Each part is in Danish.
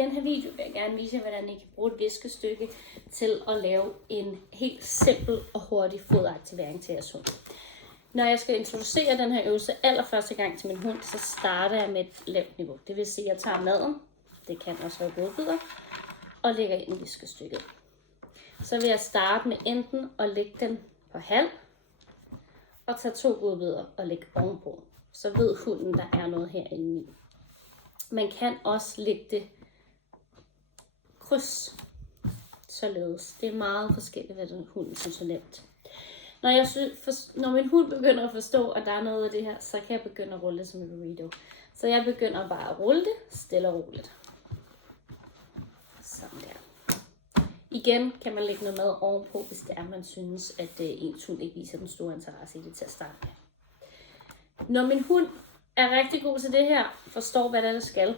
den her video vil jeg gerne vise jer, hvordan I kan bruge et viskestykke til at lave en helt simpel og hurtig fodaktivering til jeres hund. Når jeg skal introducere den her øvelse allerførste gang til min hund, så starter jeg med et lavt niveau. Det vil sige, at jeg tager maden, det kan også være godbidder, og lægger ind i viskestykket. Så vil jeg starte med enten at lægge den på halv, og tage 2 godbidder og lægge ovenpå. Så ved hunden, der er noget herinde i. Man kan også lægge det kryds, således. Det er meget forskelligt, hvad den hund synes er nemt. Når min hund begynder at forstå, at der er noget af det her, så kan jeg begynde at rulle som en burrito. Så jeg begynder bare at rulle det stille og roligt. Sådan der. Igen kan man lægge noget mad ovenpå, hvis det er, man synes, at ens hund ikke viser den store interesse i det til at starte med. Når min hund er rigtig god til det her, forstår hvad der skal,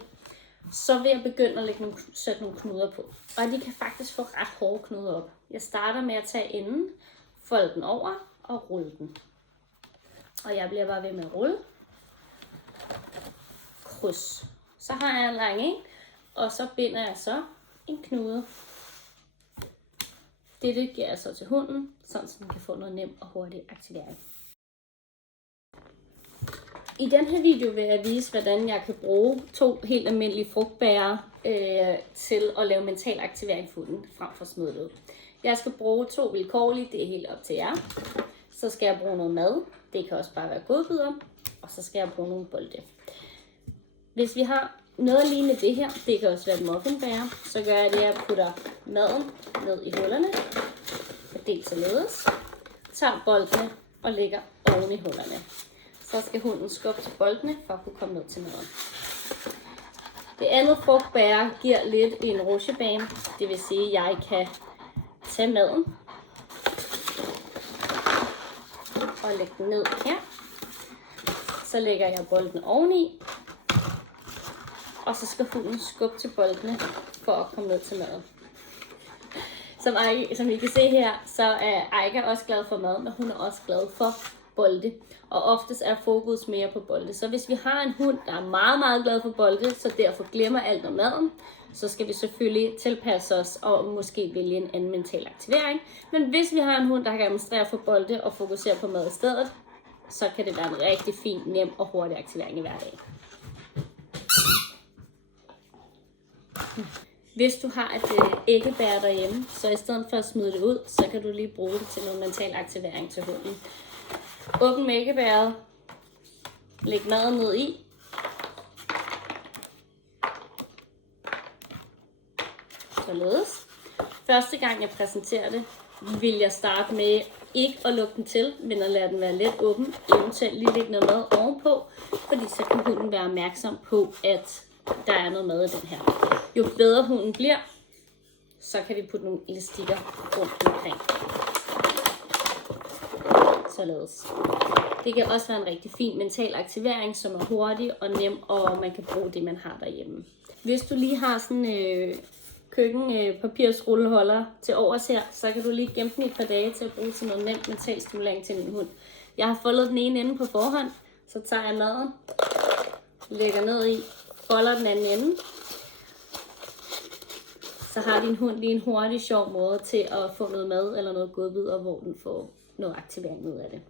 så vil jeg begynde at sætte nogle knuder på. Og de kan faktisk få ret hårde knuder op. Jeg starter med at tage enden, folde den over og rulle den. Og jeg bliver bare ved med at rulle. Kryds. Så har jeg en lang en, og så binder jeg så en knude. Dette giver jeg så til hunden, sådan så den kan få noget nem og hurtig aktivering. I den her video vil jeg vise, hvordan jeg kan bruge 2 helt almindelige frugtbærere til at lave mental aktivering for hunden, frem for smide det ud. Jeg skal bruge 2 vilkårlige, det er helt op til jer. Så skal jeg bruge noget mad, det kan også bare være godbidder, og så skal jeg bruge nogle bolde. Hvis vi har noget lignende det her, det kan også være et muffinbære, så gør jeg det, at jeg putter maden ned i hullerne, fordelt således, tager boldene og lægger oven i hullerne. Så skal hunden skubbe til boldene for at kunne komme ned til maden. Det andet frugtbære giver lidt en rutsjebane, det vil sige, at jeg kan tage maden og lægge den ned her. Så lægger jeg bolden oveni, og så skal hunden skubbe til boldene for at komme ned til maden. Som I kan se her, så er Aika også glad for mad, men hun er også glad for bolde. Og oftest er fokus mere på bolde. Så hvis vi har en hund, der er meget, meget glad for bolde, så derfor glemmer alt om maden, så skal vi selvfølgelig tilpasse os og måske vælge en anden mental aktivering. Men hvis vi har en hund, der kan demonstrere for bolde og fokusere på mad i stedet, så kan det være en rigtig fin, nem og hurtig aktivering i hverdagen. Hvis du har et æggebær derhjemme, så i stedet for at smide det ud, så kan du lige bruge det til noget mental aktivering til hunden. Åbn med æggebæret, læg maden ned i, således. Første gang jeg præsenterer det, vil jeg starte med ikke at lukke den til, men at lade den være lidt åben, eventuelt lige lægge noget mad ovenpå, fordi så kan hunden være opmærksom på, at der er noget mad i den her. Jo bedre hunden bliver, så kan vi putte nogle elastikker rundt omkring. Således. Det kan også være en rigtig fin mental aktivering, som er hurtig og nem, og man kan bruge det, man har derhjemme. Hvis du lige har sådan køkkenpapirsrulleholder til overs her, så kan du lige gemme den i et par dage til at bruge til noget nemt mental stimulering til min hund. Jeg har foldet den ene ende på forhånd, så tager jeg maden, lægger ned i, folder den anden ende. Så har din hund lige en hurtig, sjov måde til at få noget mad eller noget godbidder, hvor den får noget aktivering ud af det.